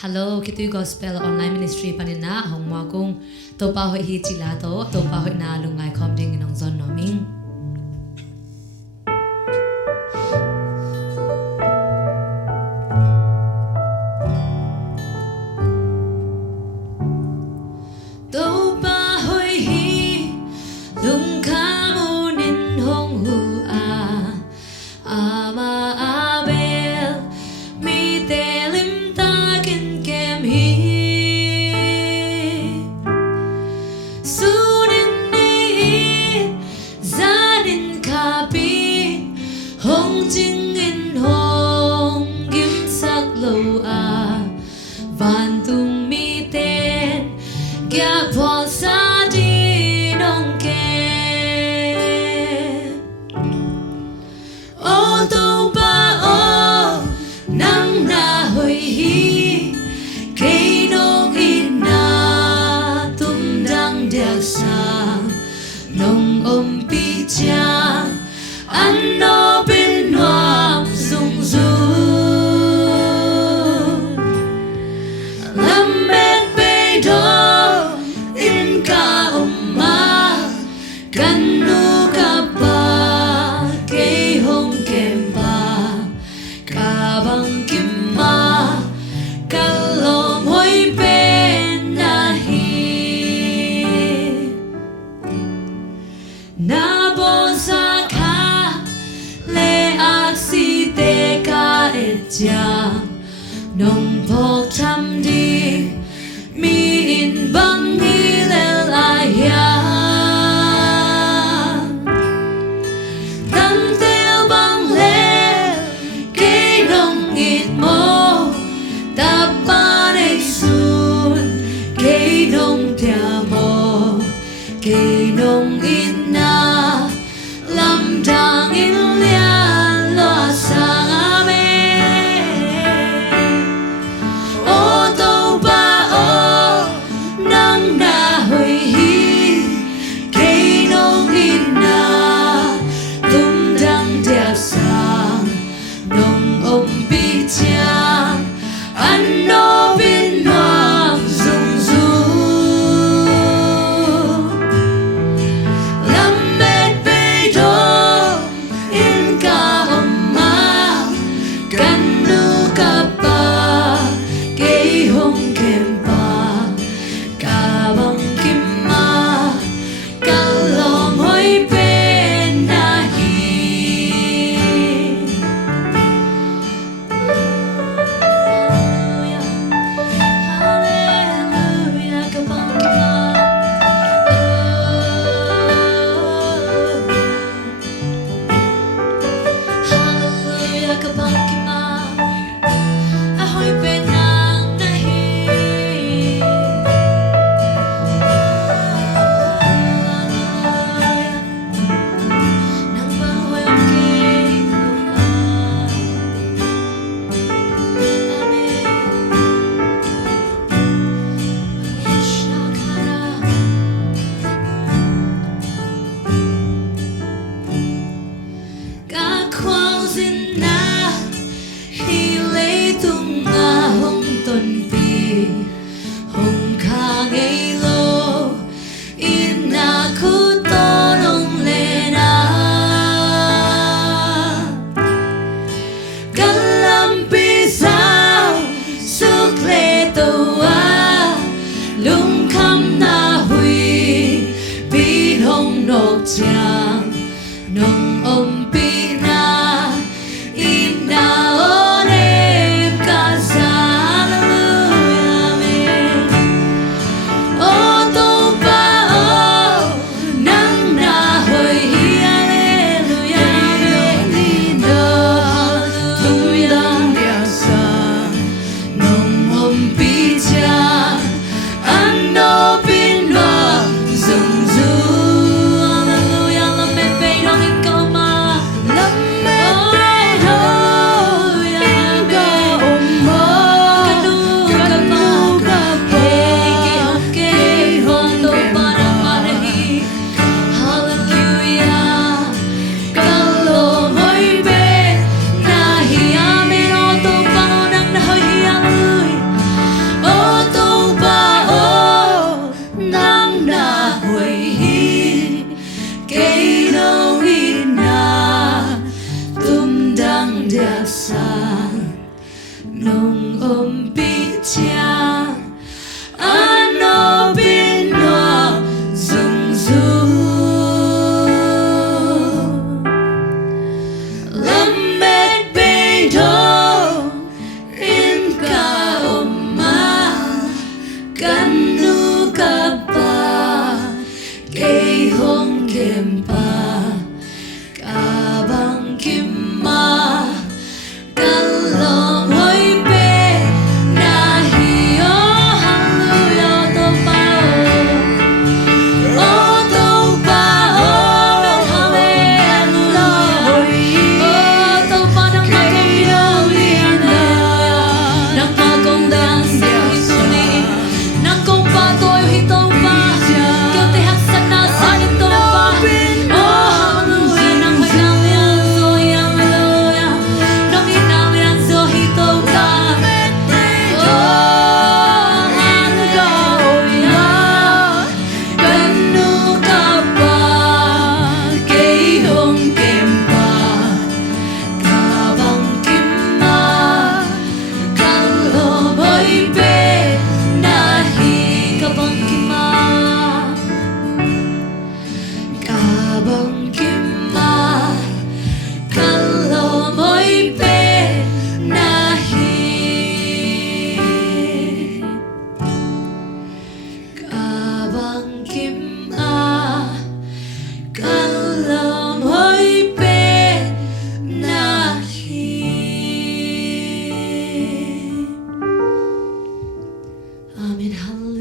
Hello, kito'y gospel online ministry pa nina. Hong mga kong topa ho'y hitila to, topa ho'y naalungay komding inong zon noming. Topa ho'y hi, lung kamunin hong hua, ama abel, mi telim takin kem hi. Sunin ni zanin kapi, hong jingin hong gim sak lo a, van tung mi ten, gya po sa di nong ken. O to ba o nang na hoy hi, kay nong ina tumdang diag sa nong umpi cha, ano pinwam sung zung. Lamet bay do Kanu kapa kay hong kempa kabang kimma kalom hoy penahi nabosa ka le aksite ka etya nong pok cham di mi in bang hilel ayah. Kay nong ina lamdang ilian lo sang amin. O to ba o nang nahoy hi, kay nong ina tumdang diag sang nong umpi tiang ano binwang zung zung. Hong kang ay lo ina ku tonong lena kalampisaw sukleto a lung kam na hui pinhong nok tiang nong umpi na ina onem kasal. Cha ano bin no zum zum lamet bedo in ka oma kanu kapa kay hong kempa kabang kimma kalong hoy Amen. Hallelujah.